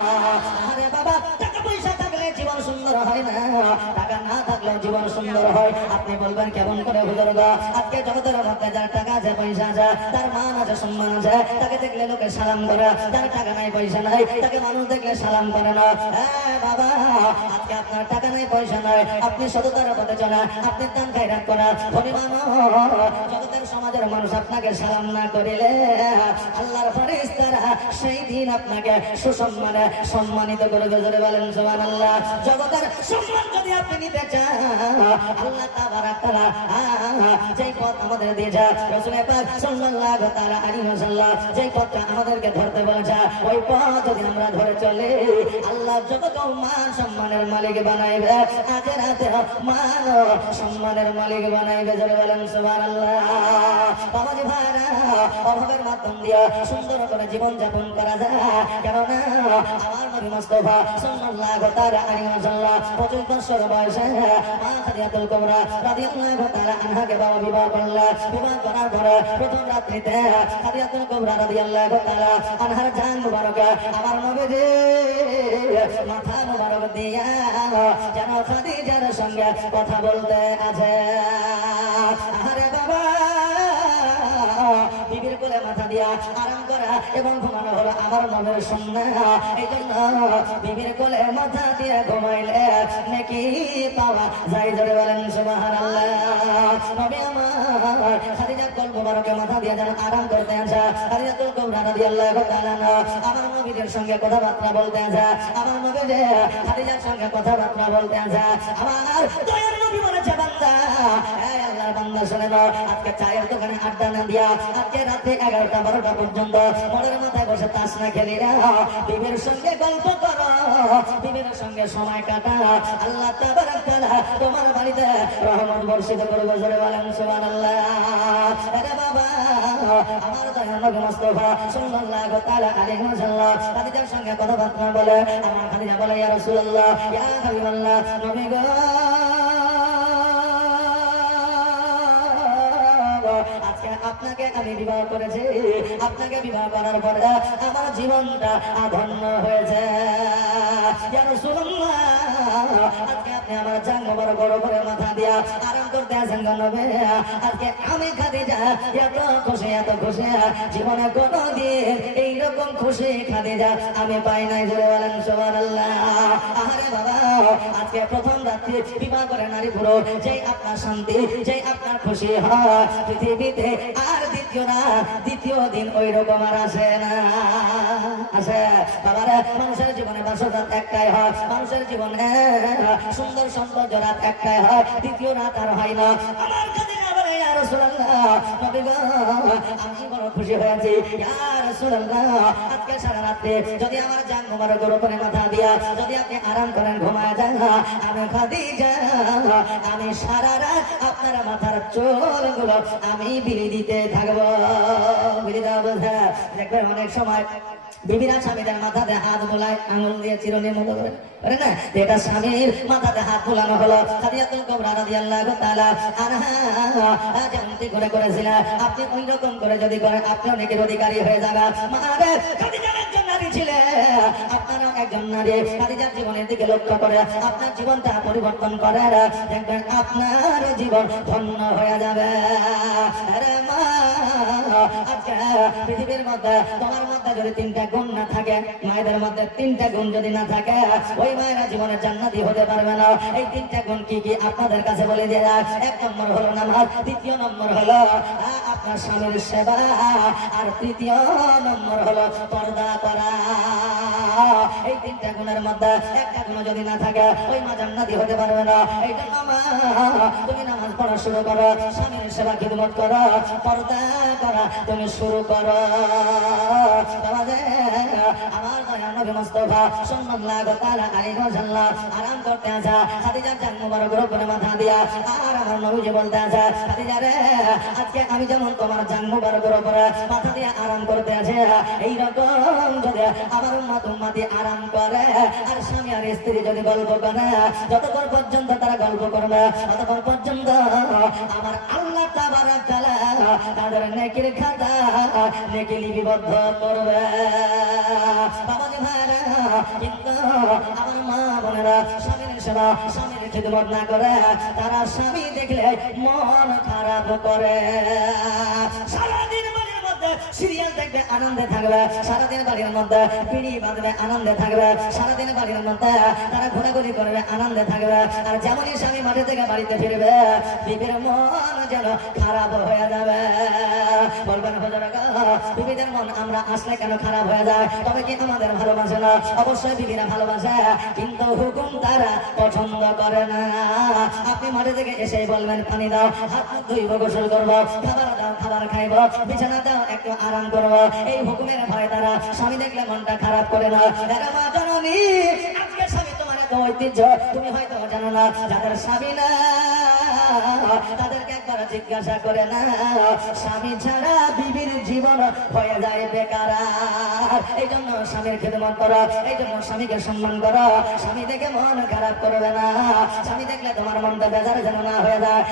আরে বাবা, টাকা পয়সা থাকলে জীবন সুন্দর হয় না, টাকা না থাকলে জীবন সুন্দর হয়। আপনি বলবেন কেমন করে হুজুর গো? আজকে জগতের মধ্যে যার টাকা আছে পয়সা আছে, তার মান আছে সম্মান আছে, তাকে দেখলে লোকে সালাম করে। যার টাকা নাই পয়সা নাই, তাকে মানুষ দেখলে সালাম করে না। বাবা, আজকে আপনার টাকা নাই পয়সা নাই, আপনি সততার পথে চলা, আপনি দান খায়রাত করা, ধনী মানুষ, জগতের সমাজের মানুষ আপনাকে সালাম না করিলে আল্লাহর ফেরেশতারা সেই দিন আপনাকে সুসম্মানে সম্মানিত করবে। জোরে বলেন সুবহানাল্লাহ। জগতের সম্মান যদি আপনি নিতে চান, আল্লাহ তাবারাক তাআলা যেই পথ আমাদের দিয়েছে, রাসূল পাক সাল্লাল্লাহু তাআলা আলাইহি ওয়াসাল্লাম যেই পথটা আমাদেরকে ধরতে বলেছে, ওই পথ যদি আমরা ধরে চলে, আল্লাহ জগৎকে মান সম্মানের মালিক বানাইবে, আখিরাতে মান সম্মানের মালিক বানাইবে। জোরে বলেন সুবহানাল্লাহ। বাবাজি ভাইরা, অভাবের মাধ্যম দিয়ে সুন্দর করে জীবন যাপন করা যায়, কেননা আমার নবী মুস্তাফা সাল্লাল্লাহু তাআলা আলাইহি ওয়াসাল্লাম 25 বছর বয়সে মা খাদিজাতুল কুবরা রাদিয়াল্লাহু তাআলা আনহাকে বাবা বিবাহ করলেন। বিবাহ করার পরে প্রথম রাত্রিতে খাদিজাতুল কুবরা রাদিয়াল্লাহু তাআলা আনহার জান মুবারক আমার নবীজি মাথা মুবারক দিয়া যেন খাদিজার সঙ্গে কথা বলতে আছে। আরে বাবা, বিবির কোলে মাথা দিয়া আরাম করা এবং ঘুমানো হলো আমার মনের সন্না। এই জন্য বিবির কোলে মাথা দিয়ে ঘুমাইলে নাকি পাওয়া যায়। জোরে বলেন সুবহানাল্লাহ। নবী আমার খাদিজার কোল মুবারকে মাথা দিয়ে যেন আরাম করতে আছে। খাদিজাতুল কুবরা রাদিয়াল্লাহু তাআলা আমার নবীদের সঙ্গে কথাবার্তা বলতে আছে, আমার নবীজি খাদিজার সঙ্গে কথাবার্তা বলতে আছে। আমার দয়ার নবী বলেছে, বান্দা, এই আল্লাহর বান্দা শুনে নাও, আজকে চায়ের দোকানে আড্ডা না দিয়া আজকে রাতে 11টা 12টা পর্যন্ত মনের মাথায় বসে তাস না খেলিরা, বিবির সঙ্গে গল্প করো, বিবির সঙ্গে সময় কাটা, আল্লাহ তাবারাক তাআলা তোমার বাড়িতে রহমত বর্ষিত করবে। জোরে বলেন সুবহানাল্লাহ। আরে বাবা, আমার দয়ার নবী মুস্তাফা সাল্লাল্লাহু তাআলা আলাইহি ওয়াসাল্লাম খাদিজার সঙ্গে কথাবার্তা বলে, আমার খাদিজা বলে, ইয়া রাসূলুল্লাহ, ইয়া হাবিবাল্লাহ, নবী গো, আজকে আপনাকে আমি বিবাহ করেছি, আপনাকে বিবাহ করার পরে আমার জীবনটা ধন্য হয়েছে। ইয়া রাসূলুল্লাহ, আজকে আপনি আমার জান মোবারক বড় করে মাথা দিয়া আরাম করতে আছেন নবী। আজকে আমি খাদিজা এত খুশি, এত খুশি, জীবনে কোনোদিন এইরকম খুশি খাদিজা আমি পাই নাই। জোরে বলেন সুবহানাল্লাহ। আরে বাবা, আজকে প্রথম রাত্রি বিবাহ করে নারী পুরুষ যেই আপনার শান্তি, যেই আপনার খুশি হয় পৃথিবীতে, আর দ্বিতীয় দিন ওই রকম আর আসে না। আসে বাবারে, মানুষের জীবনে বাসরাত একটাই হয়, মানুষের জীবনে সুন্দর সৌন্দর্য রাত একটাই হয়, দ্বিতীয় রাত আর হয় না। আমার খাদিজা বলে, ইয়া রাসূলুল্লাহ, নবী গো, আমি বড় খুশি হয়েছি। ইয়া রাসূলুল্লাহ, আজকে সারা রাতে যদি আমার জান মুবারকের উপরে মাথা দিয়া যদি আপনি আরাম করেন, ঘুমায় যান, আমি খাদিজা আমি সারা রাত আপনার মাথার চুলগুলো আমি বিলি দিতে থাকবো। বিলি দেওয়া বোঝা দেখবেন অনেক সময় বিবিরা স্বামীদের মাথাতে হাত বোলায়, আঙুল দিয়ে চিরুনির মতো করে না, এটা স্বামীর মাথাতে হাত বোলানো হলো। খাদিজাতুল কুবরা রাদিয়াল্লাহু তাআলা আনহা যেমনটি করে করেছিলেন, আপনি ওই রকম করে যদি করেন, আপনিও নেকির অধিকারী হয়ে যাবেন। মারে, খাদিজা একজন নারী ছিলেন, আপনারাও একজন নারী। খাদিজার জীবনের দিকে লক্ষ্য করে আপনার জীবনটা পরিবর্তন করে, দেখবেন আপনার জীবন ধন্য হয়ে যাবে। আরে মা, আজকে পৃথিবীর মধ্যে তোমার মধ্যে যদি 3টা গুণ না থাকে, মায়েদের মধ্যে 3টা গুণ যদি না থাকে, ওই মায়েরা জীবনে জান্নাতি হতে পারবে না। এই 3টা গুণ কি কি আপনাদের কাছে বলে দিয়ে যায়। 1 নম্বর হলো নামাজ, 2য় নম্বর হলো আপনার স্বামীর সেবা, আর 3য় নম্বর হলো পর্দা করা। এই 3টা গুণের মধ্যে একটা গুণ যদি না থাকে, ওই মা জান্নাতি হতে পারবে না। এই জন্য মা, তুমি নামাজ পড়া শুরু করো, স্বামীর সেবা খিদমত করো, পর্দা করা তুমি শুরু করো। আমার দয়ার নবী মুস্তাফা সাল্লাল্লাহু তাআলা আলাইহি ওয়াসাল্লাম আরাম করতে আছে, খাদিজার জান মুবারকের উপরে মাথা দিয়া, আর আমার নবীজি বলতে আছে, খাদিজা রে, আজকে আমি যেমন তোমার জান মুবারকের উপরে মাথা দিয়া আরাম করতে আছে, এই রকম যদি আমার উম্মত উম্মতি আরাম করে, আর স্বামী আর স্ত্রী যদি গল্প করে, যতক্ষণ পর্যন্ত তারা গল্প করবে, ততক্ষণ পর্যন্ত আমার আল্লাহ তাবারাক তাআলা তাদের নেকির খাতা নেকি লিপিবদ্ধ করবে। বাবাজি ভাইরা, কিন্তু আমার মা বোনেরা স্বামীর সেবা স্বামীর খিদমত না করে তারা স্বামী দেখলে মন খারাপ করে। সারাদিন বাড়ির মধ্যে সিরিয়াল দেখবে আনন্দে থাকবে, সারাদিন বাড়ির মধ্যে বিড়ি বাঁধবে আনন্দে থাকবে, সারাদিন বাড়ির মধ্যে তারা ঘোরাঘুরি করবে আনন্দে থাকবে। আর যেমনই স্বামী মাঠে থেকে বাড়িতে ফিরবে বিবির মন যেন খারাপ হয়ে যাবে। বলবেন বিবিদের মন আমরা আসলে কেন খারাপ হয়ে যায়? তবে কি আমাদের ভালোবাসে না? অবশ্যই বিবিরা ভালোবাসে, কিন্তু হুকুম তারা পছন্দ করে না। আপনি মাঠে থেকে এসে বলবেন পানি দাও, হাত মুখ ধুইব, গোসল করবো, খাবার দাও, খাবার খাইব, বিছানা দাও, একটু আরাম করবো। এই হুকুমের ভয় তারা স্বামী দেখলে মনটা খারাপ করে না। মা জননী, আজকে স্বামী তোমার এত ঐতিহ্য তুমি হয়তো জানো না। যাদের স্বামী না তাদেরকে একবার জিজ্ঞাসা করে না, স্বামী ছাড়া বিবির জীবন হয়ে যায় বেকার। এই জন্য স্বামীর খিদমত করো, এই জন্য স্বামীকে সম্মান করো। স্বামী দেখে মন খারাপ করবে না, স্বামী দেখলে তোমার মনটা বেজার যেন না হয়ে যায়।